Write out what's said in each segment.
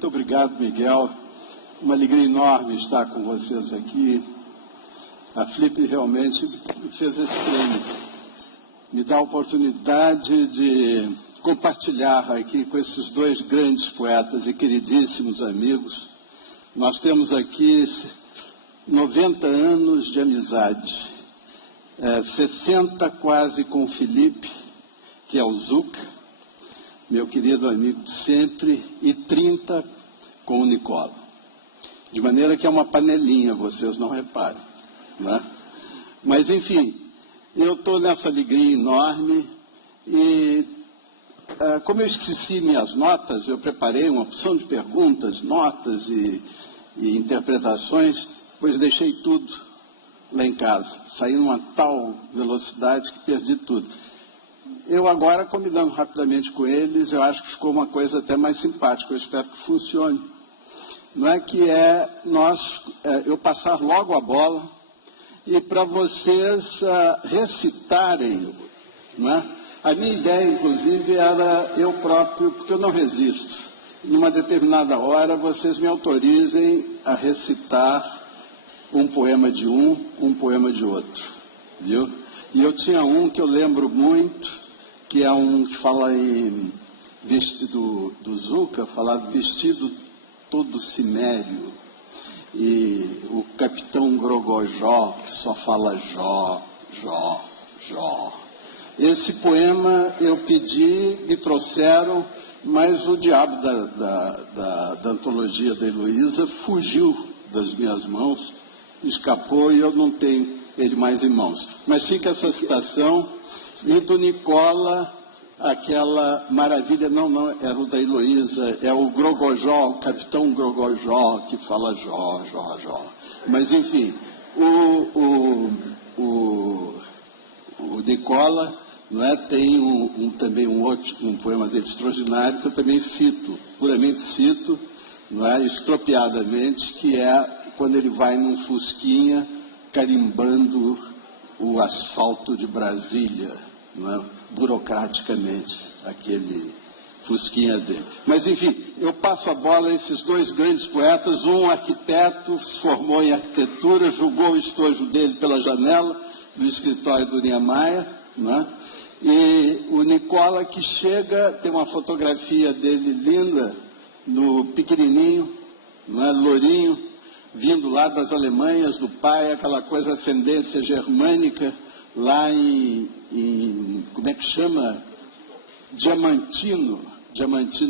Muito obrigado, Miguel. Uma alegria enorme estar com vocês aqui. A Flip realmente fez esse prêmio. Me dá a oportunidade de compartilhar aqui com esses dois grandes poetas e queridíssimos amigos. Nós temos aqui 90 anos de amizade, 60 quase com o Felipe, que é o Zuca, meu querido amigo de sempre, e 30 com o Nicola. De maneira que é uma panelinha, vocês não reparem, né? Mas, enfim, eu estou nessa alegria enorme e, como eu esqueci minhas notas, eu preparei uma opção de perguntas, notas e interpretações, pois deixei tudo lá em casa. Saí numa tal velocidade que perdi tudo. Eu agora, combinando rapidamente com eles, eu acho que ficou uma coisa até mais simpática, eu espero que funcione. Não é que eu passar logo a bola e para vocês recitarem, não é? A minha ideia, inclusive, era eu próprio, porque eu não resisto. Numa determinada hora, vocês me autorizem a recitar um poema de um poema de outro, viu? E eu tinha um que eu lembro muito, que é um que fala em vestido do Zuca, falado vestido todo cimério, e o capitão Grogojó, que só fala Jó, Jó, Jó. Esse poema eu pedi, me trouxeram, mas o diabo da antologia da Heloísa fugiu das minhas mãos, escapou e eu não tenho ele mais em mãos. Mas fica essa citação, e do Nicola, aquela maravilha, não, era o da Heloísa, é o Grogojó, o capitão Grogojó, que fala Jó, Jó, Jó. Mas, enfim, o Nicola, não é, tem também um poema dele extraordinário, que eu também cito, puramente cito, não é, estropiadamente, que é quando ele vai num fusquinha carimbando o asfalto de Brasília, não é? Burocraticamente, aquele fusquinha dele. Mas, enfim, eu passo a bola a esses dois grandes poetas, um arquiteto, se formou em arquitetura, jogou o estojo dele pela janela do escritório do Niemeyer, não é? E o Nicola, que chega, tem uma fotografia dele linda, no pequenininho, não é? Lourinho, vindo lá das Alemanhas, do pai, aquela coisa, ascendência germânica, lá em como é que chama? Diamantino,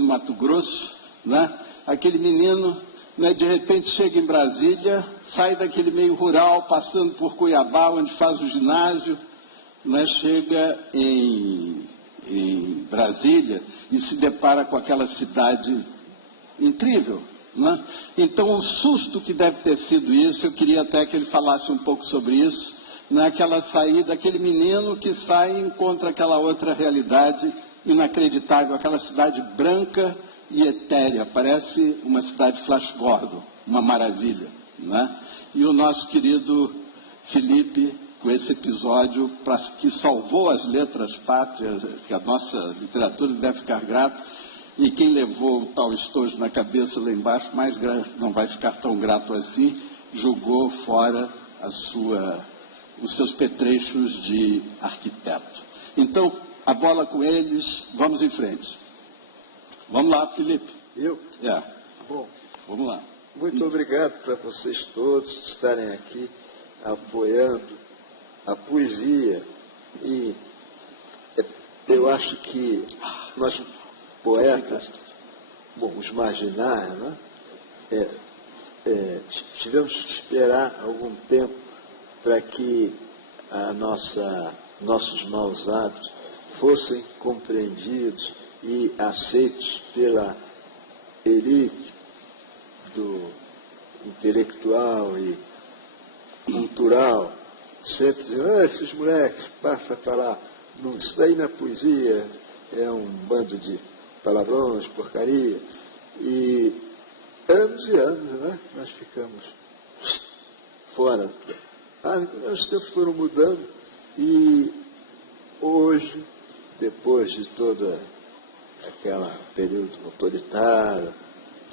Mato Grosso, né? Aquele menino, né, de repente chega em Brasília, sai daquele meio rural, passando por Cuiabá, onde faz o ginásio, né, chega em Brasília e se depara com aquela cidade incrível, né? Então, o susto que deve ter sido isso, eu queria até que ele falasse um pouco sobre isso, naquela saída, aquele menino que sai e encontra aquela outra realidade inacreditável, aquela cidade branca e etérea, parece uma cidade Flash Gordon, uma maravilha, né? E o nosso querido Felipe, com esse episódio que salvou as letras pátrias, que a nossa literatura deve ficar grata, e quem levou o tal estojo na cabeça lá embaixo, não vai ficar tão grato assim, jogou fora os seus petrechos de arquiteto. Então, a bola com eles, vamos em frente. Vamos lá, Felipe. Eu? Bom, vamos lá. Muito obrigado para vocês todos estarem aqui apoiando a poesia. E eu acho que nós, poetas, os marginais, né, tivemos que esperar algum tempo para que nossos maus hábitos fossem compreendidos e aceitos pela elite do intelectual e cultural, sempre dizendo, esses moleques, passa para lá, isso daí na poesia é um bando de palavrões, porcaria. E anos, né, nós ficamos fora. Os tempos foram mudando e hoje, depois de todo aquele período autoritário,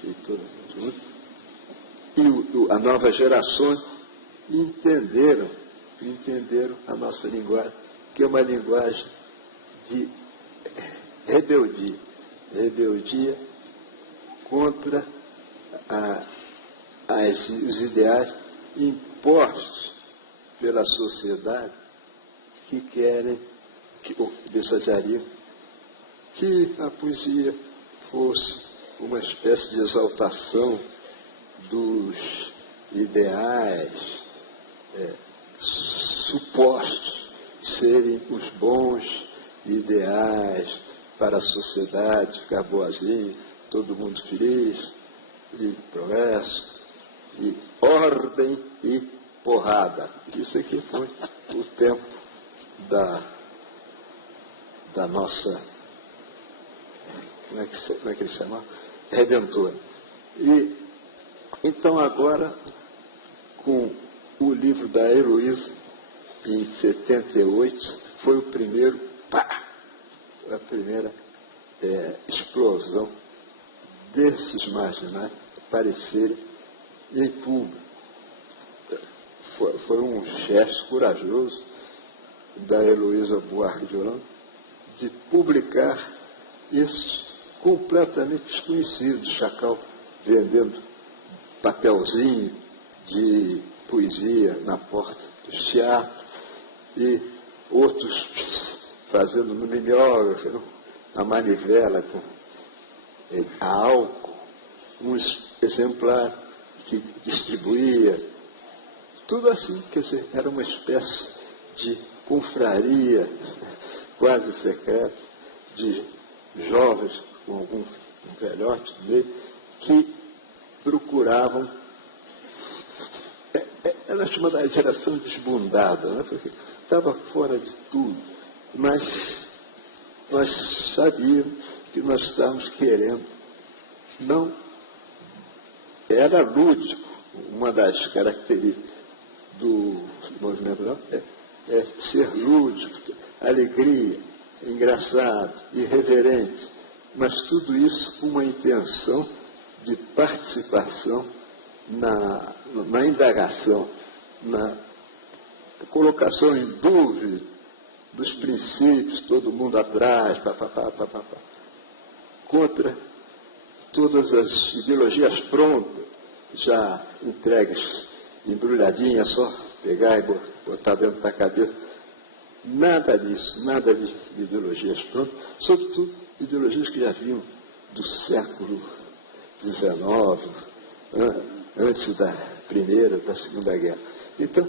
e todas as outras, e a nova geração entenderam a nossa linguagem, que é uma linguagem de rebeldia contra os ideais impostos pela sociedade que querem, que desejariam que a poesia fosse uma espécie de exaltação dos ideais supostos serem os bons ideais para a sociedade, ficar boazinha, todo mundo feliz, e progresso, e ordem e porrada. Isso aqui foi o tempo da nossa, como é que ele chama? Redentora. E então agora, com o livro da Heloísa, em 78, foi o primeiro, a primeira explosão desses marginais aparecerem em público. Foi um gesto corajoso da Heloísa Buarque de Holanda de publicar esses completamente desconhecidos, Chacal vendendo papelzinho de poesia na porta dos teatros, e outros fazendo no mimeógrafo, a manivela com a álcool, um exemplar que distribuía, tudo assim, quer dizer, era uma espécie de confraria quase secreta de jovens com algum velhote no meio, que procuravam, era chamada de geração desbundada, né? Porque estava fora de tudo, mas nós sabíamos que nós estávamos querendo, não, era lúdico, uma das características do movimento não, é ser lúdico, alegria, engraçado, irreverente, mas tudo isso com uma intenção de participação na indagação, na colocação em dúvida dos princípios, todo mundo atrás, contra todas as ideologias prontas, já entregues, embrulhadinhas, só pegar e botar dentro da cabeça. Nada disso, nada de ideologias prontas, sobretudo ideologias que já vinham do século XIX, antes da Primeira, da Segunda Guerra. Então,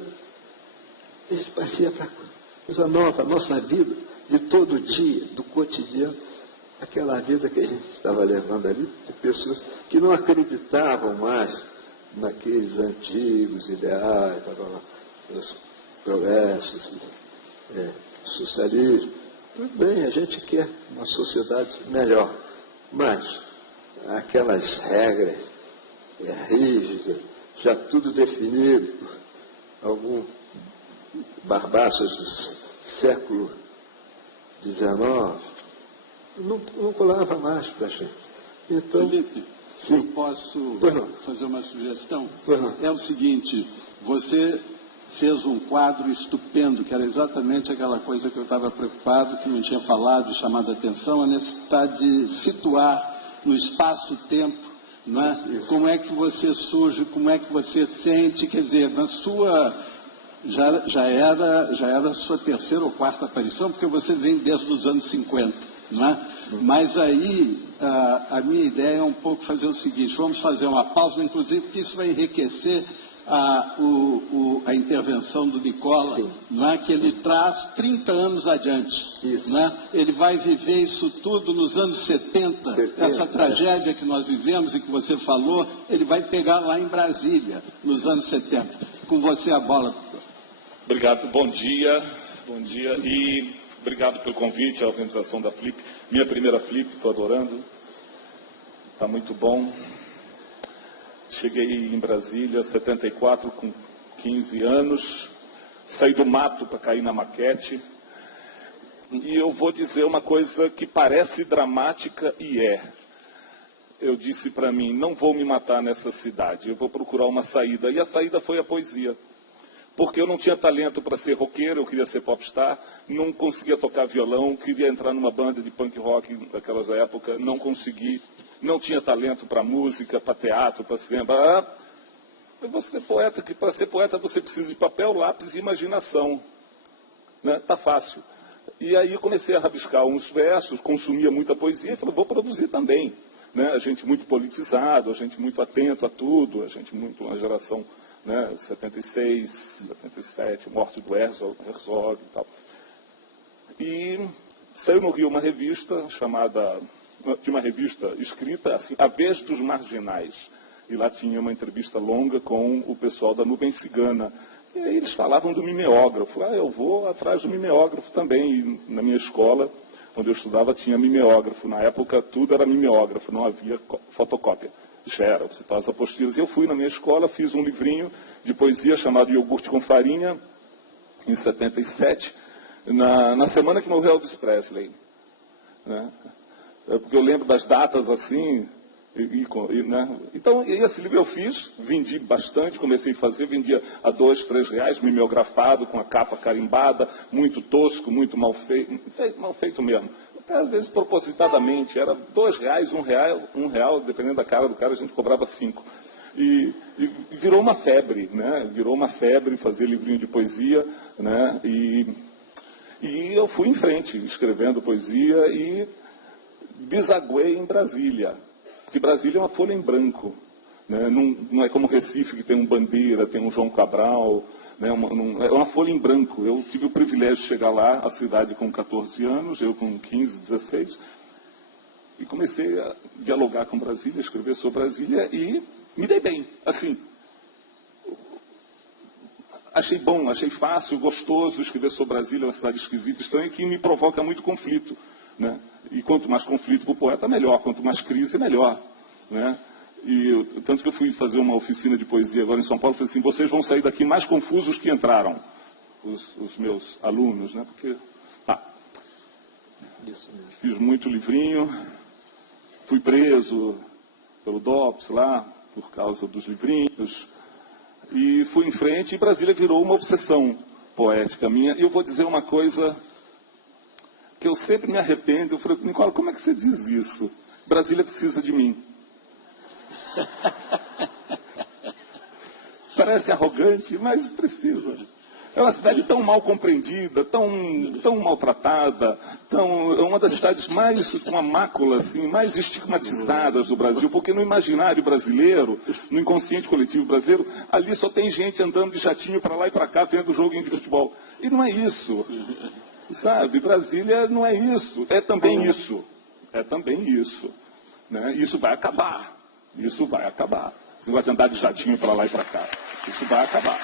isso parecia para coisa nova, a nossa vida de todo dia, do cotidiano, aquela vida que a gente estava levando ali, de pessoas que não acreditavam mais naqueles antigos ideais, os progressos, socialismo. Tudo bem, a gente quer uma sociedade melhor, mas aquelas regras rígidas, já tudo definido por algum barbaços do século XIX, não colava mais para a gente. Então, Felipe, sim. eu posso fazer uma sugestão? É o seguinte, você fez um quadro estupendo, que era exatamente aquela coisa que eu estava preocupado, que não tinha falado, chamado a atenção, a necessidade de situar no espaço-tempo, não é? Como é que você surge, como é que você sente, quer dizer, na sua... Já era a sua terceira ou quarta aparição, porque você vem desde os anos 50, não é? Mas aí, a minha ideia é um pouco fazer o seguinte, vamos fazer uma pausa, inclusive, porque isso vai enriquecer a intervenção do Nicola, não é? Que ele traz 30 anos adiante. Não é? Ele vai viver isso tudo nos anos 70, essa tragédia que nós vivemos e que você falou, ele vai pegar lá em Brasília, nos anos 70. Com você a bola. Obrigado, bom dia e obrigado pelo convite à organização da Flip. Minha primeira Flip, estou adorando, está muito bom. Cheguei em Brasília, 74, com 15 anos, saí do mato para cair na maquete, e eu vou dizer uma coisa que parece dramática e é. eu disse para mim, não vou me matar nessa cidade, eu vou procurar uma saída. E a saída foi a poesia. Porque eu não tinha talento para ser roqueiro, eu queria ser popstar, não conseguia tocar violão, queria entrar numa banda de punk rock naquelas épocas, não consegui, não tinha talento para música, para teatro, para cinema. Eu vou ser poeta, que para ser poeta você precisa de papel, lápis e imaginação. Né? Tá fácil. E aí eu comecei a rabiscar uns versos, consumia muita poesia e falei, vou produzir também. Né? A gente muito politizado, a gente muito atento a tudo, a gente muito, uma geração, né, 76, 77, morte do Herzog e tal. E saiu no Rio uma revista chamada, de uma revista escrita assim, A Vez dos Marginais. E lá tinha uma entrevista longa com o pessoal da Nuvem Cigana. E aí eles falavam do mimeógrafo. Eu vou atrás do mimeógrafo também. E na minha escola, onde eu estudava, tinha mimeógrafo. Na época, tudo era mimeógrafo, não havia fotocópia. Xerox e tal, as apostilas. E eu fui na minha escola, fiz um livrinho de poesia chamado Iogurte com Farinha, em 77, na semana que morreu Elvis Presley. Né? Porque eu lembro das datas assim... né? Então, esse livro eu fiz, vendi bastante, comecei a fazer, vendia a R$2, R$3, mimeografado, com a capa carimbada, muito tosco, muito mal feito mesmo. Até às vezes propositadamente, era R$2, R$1, dependendo da cara do cara, a gente cobrava 5. E virou uma febre, né? Virou uma febre fazer livrinho de poesia, né? E eu fui em frente, escrevendo poesia e desaguei em Brasília. Porque Brasília é uma folha em branco. Né? Não é como Recife, que tem um Bandeira, tem um João Cabral. Né? É uma folha em branco. Eu tive o privilégio de chegar lá, a cidade com 14 anos, eu com 15, 16, e comecei a dialogar com Brasília, escrever sobre Brasília, e me dei bem. Assim, achei bom, achei fácil, gostoso escrever sobre Brasília, uma cidade esquisita, estranha, que me provoca muito conflito. Né? E quanto mais conflito para o poeta, melhor. Quanto mais crise, melhor. Né? Tanto que eu fui fazer uma oficina de poesia agora em São Paulo, falei assim, vocês vão sair daqui mais confusos que entraram, os meus alunos. Né? Porque, fiz muito livrinho, fui preso pelo DOPS lá, por causa dos livrinhos, e fui em frente, e Brasília virou uma obsessão poética minha. E eu vou dizer uma coisa... que eu sempre me arrependo. Eu falei, Nicola, como é que você diz isso? Brasília precisa de mim. Parece arrogante, mas precisa. É uma cidade tão mal compreendida, tão maltratada, é uma das cidades mais, com uma mácula, assim, mais estigmatizadas do Brasil, porque no imaginário brasileiro, no inconsciente coletivo brasileiro, ali só tem gente andando de jatinho para lá e para cá, vendo joguinho de futebol. E não é isso. Sabe, Brasília não é isso, é também isso. É também isso. Né? Isso vai acabar. Isso vai acabar. Você vai andar de jatinho para lá e para cá. Isso vai acabar.